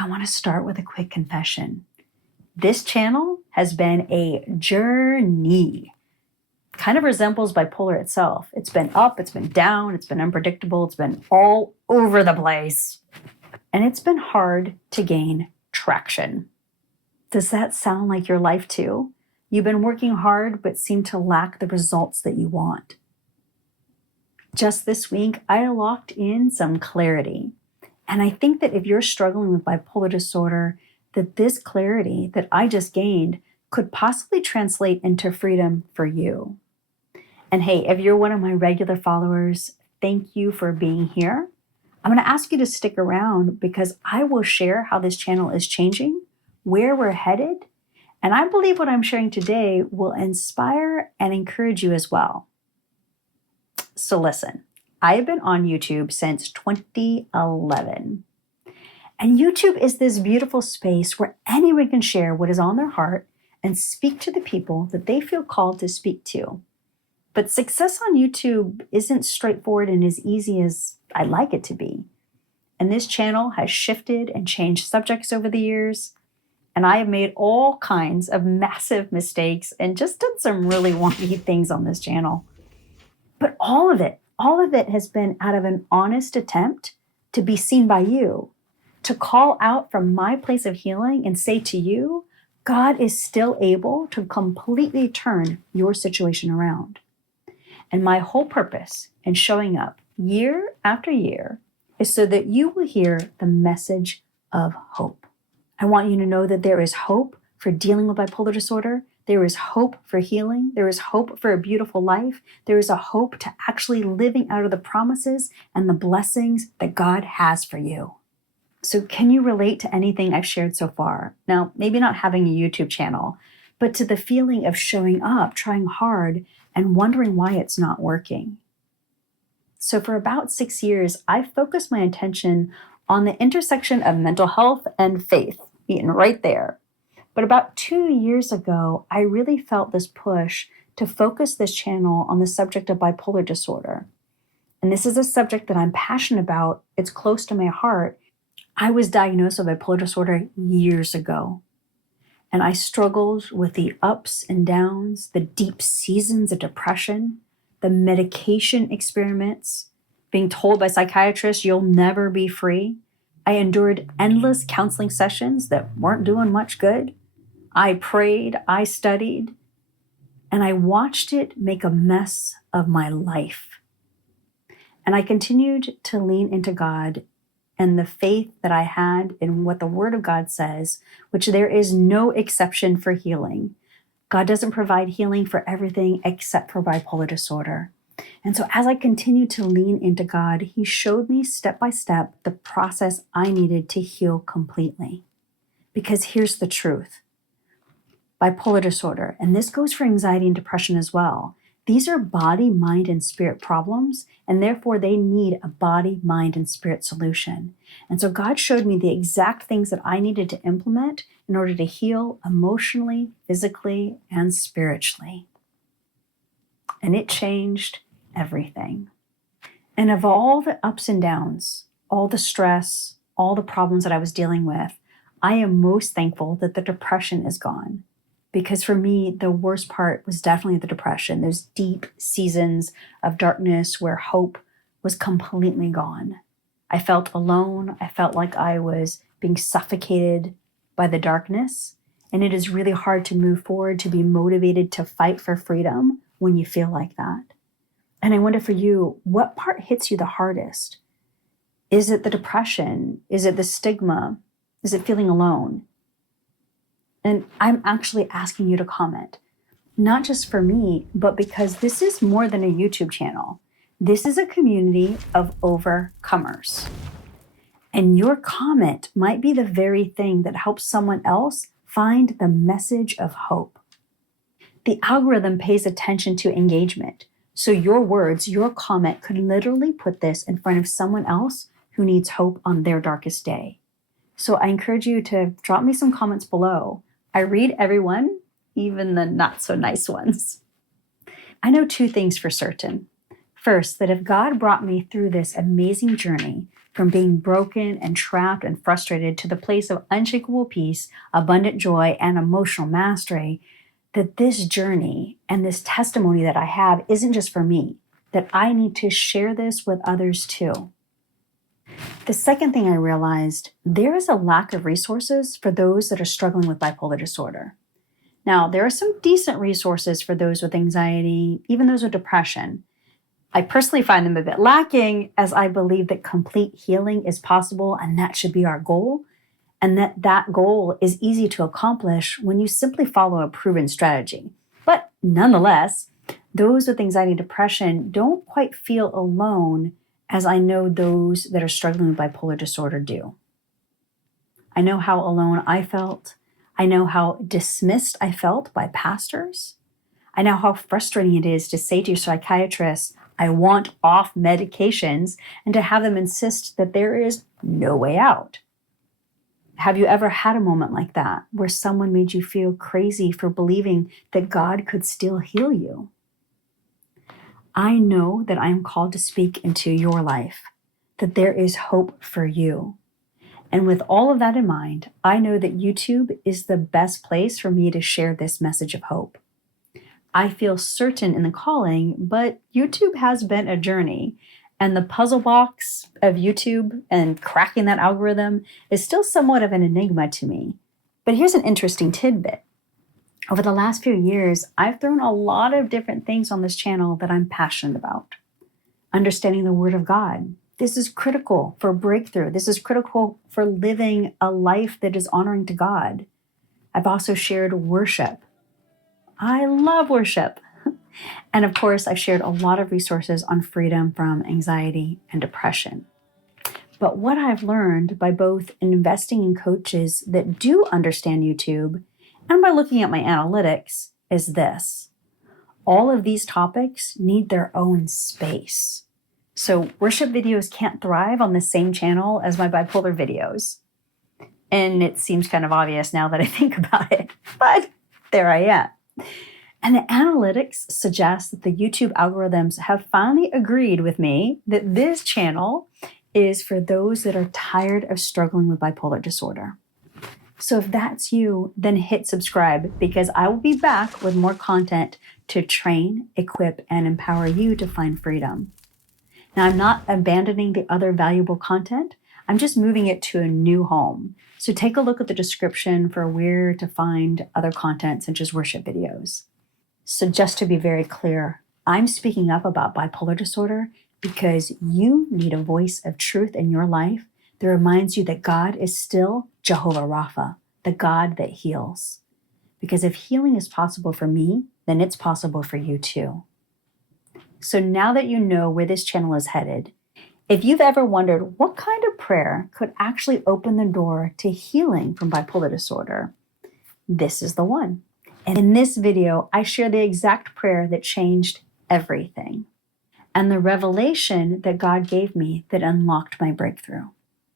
I want to start with a quick confession. This channel has been a journey. Kind of resembles bipolar itself. It's been up, it's been down, it's been unpredictable, it's been all over the place. And it's been hard to gain traction. Does that sound like your life too? You've been working hard but seem to lack the results that you want. Just this week, I locked in some clarity. And I think that if you're struggling with bipolar disorder, that this clarity that I just gained could possibly translate into freedom for you. And hey, if you're one of my regular followers, thank you for being here. I'm going to ask you to stick around because I will share how this channel is changing, where we're headed, and I believe what I'm sharing today will inspire and encourage you as well. So listen, I have been on YouTube since 2011. And YouTube is this beautiful space where anyone can share what is on their heart and speak to the people that they feel called to speak to. But success on YouTube isn't straightforward and as easy as I'd like it to be. And this channel has shifted and changed subjects over the years. And I have made all kinds of massive mistakes and just done some really wonky things on this channel. But all of it has been out of an honest attempt to be seen by you, to call out from my place of healing and say to you, God is still able to completely turn your situation around. And my whole purpose in showing up year after year is so that you will hear the message of hope. I want you to know that there is hope for dealing with bipolar disorder. There is hope for healing. There is hope for a beautiful life. There is a hope to actually living out of the promises and the blessings that God has for you. So can you relate to anything I've shared so far? Now, maybe not having a YouTube channel, but to the feeling of showing up, trying hard, and wondering why it's not working. So for about 6 years, I've focused my attention on the intersection of mental health and faith, being right there. But about 2 years ago, I really felt this push to focus this channel on the subject of bipolar disorder. And this is a subject that I'm passionate about. It's close to my heart. I was diagnosed with bipolar disorder years ago. And I struggled with the ups and downs, the deep seasons of depression, the medication experiments, being told by psychiatrists, you'll never be free. I endured endless counseling sessions that weren't doing much good. I prayed, I studied, and I watched it make a mess of my life. And I continued to lean into God and the faith that I had in what the Word of God says, which there is no exception for healing. God doesn't provide healing for everything except for bipolar disorder. And so as I continued to lean into God, He showed me step by step the process I needed to heal completely. Because here's the truth. Bipolar disorder, and this goes for anxiety and depression as well, these are body, mind, and spirit problems, and therefore they need a body, mind, and spirit solution. And so God showed me the exact things that I needed to implement in order to heal emotionally, physically, and spiritually. And it changed everything. And of all the ups and downs, all the stress, all the problems that I was dealing with, I am most thankful that the depression is gone. Because for me, the worst part was definitely the depression, those deep seasons of darkness where hope was completely gone. I felt alone. I felt like I was being suffocated by the darkness. And it is really hard to move forward, to be motivated to fight for freedom when you feel like that. And I wonder for you, what part hits you the hardest? Is it the depression? Is it the stigma? Is it feeling alone? And I'm actually asking you to comment, not just for me, but because this is more than a YouTube channel. This is a community of overcomers. And your comment might be the very thing that helps someone else find the message of hope. The algorithm pays attention to engagement. So your words, your comment could literally put this in front of someone else who needs hope on their darkest day. So I encourage you to drop me some comments below. I read everyone, even the not so nice ones. I know 2 things for certain. First, that if God brought me through this amazing journey from being broken and trapped and frustrated to the place of unshakable peace, abundant joy, and emotional mastery, that this journey and this testimony that I have isn't just for me, that I need to share this with others too. The second thing I realized, there is a lack of resources for those that are struggling with bipolar disorder. Now, there are some decent resources for those with anxiety, even those with depression. I personally find them a bit lacking, as I believe that complete healing is possible, and that should be our goal, and that goal is easy to accomplish when you simply follow a proven strategy. But nonetheless, those with anxiety and depression don't quite feel alone, as I know those that are struggling with bipolar disorder do. I know how alone I felt. I know how dismissed I felt by pastors. I know how frustrating it is to say to your psychiatrist, I want off medications, and to have them insist that there is no way out. Have you ever had a moment like that where someone made you feel crazy for believing that God could still heal you? I know that I am called to speak into your life, that there is hope for you. And with all of that in mind, I know that YouTube is the best place for me to share this message of hope. I feel certain in the calling, but YouTube has been a journey, and the puzzle box of YouTube and cracking that algorithm is still somewhat of an enigma to me. But here's an interesting tidbit. Over the last few years, I've thrown a lot of different things on this channel that I'm passionate about. Understanding the Word of God. This is critical for breakthrough. This is critical for living a life that is honoring to God. I've also shared worship. I love worship. And of course, I've shared a lot of resources on freedom from anxiety and depression. But what I've learned by both investing in coaches that do understand YouTube and by looking at my analytics is this. All of these topics need their own space. So worship videos can't thrive on the same channel as my bipolar videos. And it seems kind of obvious now that I think about it, but there I am. And the analytics suggest that the YouTube algorithms have finally agreed with me that this channel is for those that are tired of struggling with bipolar disorder. So if that's you, then hit subscribe, because I will be back with more content to train, equip, and empower you to find freedom. Now, I'm not abandoning the other valuable content. I'm just moving it to a new home. So take a look at the description for where to find other content such as worship videos. So just to be very clear, I'm speaking up about bipolar disorder because you need a voice of truth in your life that reminds you that God is still Jehovah Rapha, the God that heals. Because if healing is possible for me, then it's possible for you too. So now that you know where this channel is headed, if you've ever wondered what kind of prayer could actually open the door to healing from bipolar disorder, this is the one. And in this video, I share the exact prayer that changed everything and the revelation that God gave me that unlocked my breakthrough.